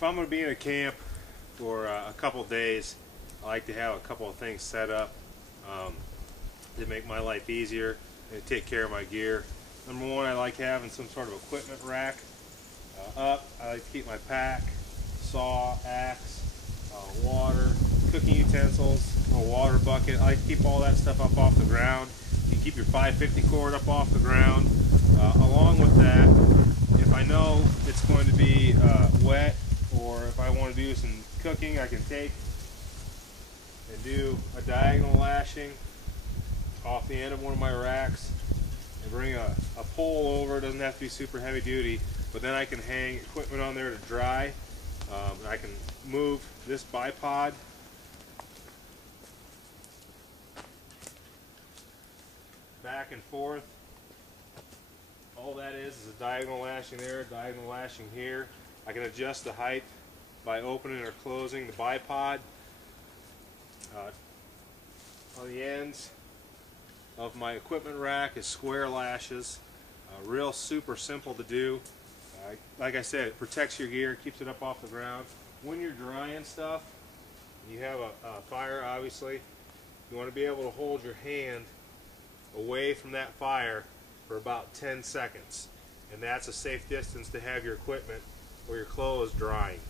if I'm going to be in a camp for a couple days, I like to have a couple of things set up to make my life easier and take care of my gear. Number one, I like having some sort of equipment rack up. I like to keep my pack, saw, axe, water, cooking utensils, a water bucket. I like to keep all that stuff up off the ground. You can keep your 550 cord up off the ground. Along with that, if I know it's going to be wet, or if I want to do some cooking, I can take and do a diagonal lashing off the end of one of my racks and bring a pole over. It doesn't have to be super heavy duty, but then I can hang equipment on there to dry. I can move this bipod back and forth. All that is a diagonal lashing there, diagonal lashing here. I can adjust the height by opening or closing the bipod. On the ends of my equipment rack is square lashes. Real super simple to do. Like I said, it protects your gear, keeps it up off the ground. When you're drying stuff, you have a fire obviously, you want to be able to hold your hand away from that fire for about 10 seconds. And that's a safe distance to have your equipment or your clothes drying.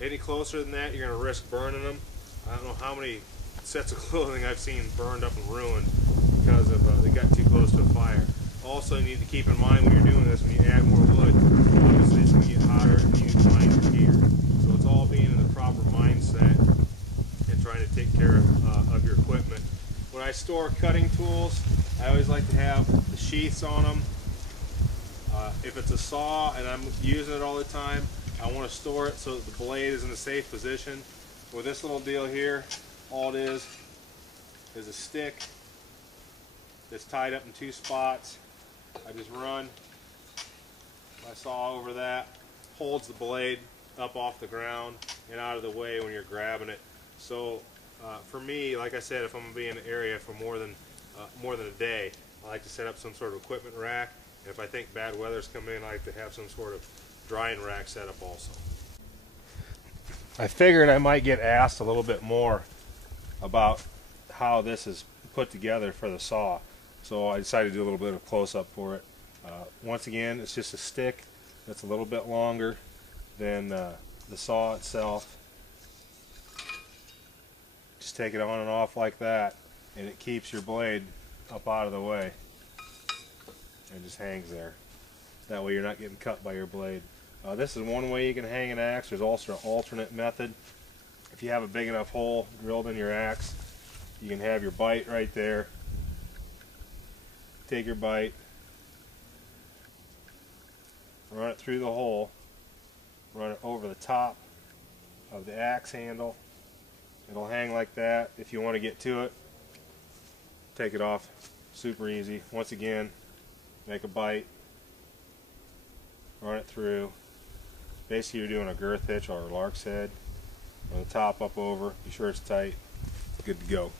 Any closer than that, you're going to risk burning them. I don't know how many sets of clothing I've seen burned up and ruined because of they got too close to a fire. Also, you need to keep in mind when you're doing this, when you add more wood, obviously it's going to get hotter and you mind your gear. So it's all being in the proper mindset and trying to take care of your equipment. When I store cutting tools, I always like to have the sheaths on them. If it's a saw and I'm using it all the time, I want to store it so that the blade is in a safe position. With this little deal here, all it is a stick that's tied up in 2 spots. I just run my saw over that, holds the blade up off the ground and out of the way when you're grabbing it. So for me, like I said, if I'm going to be in an area for more than a day, I like to set up some sort of equipment rack. And if I think bad weather's coming in, I like to have some sort of drying rack set up also. I figured I might get asked a little bit more about how this is put together for the saw, so I decided to do a little bit of close-up for it. Once again, it's just a stick that's a little bit longer than the saw itself. Just take it on and off like that, and it keeps your blade up out of the way and just hangs there. That way you're not getting cut by your blade. This is one way you can hang an axe. There's also an alternate method. If you have a big enough hole drilled in your axe, you can have your bite right there. Take your bite, run it through the hole, run it over the top of the axe handle. It'll hang like that. If you want to get to it, take it off. Super easy. Once again, make a bite, run it through. Basically, you're doing a girth hitch or a lark's head. On the top up over, be sure it's tight. Good to go.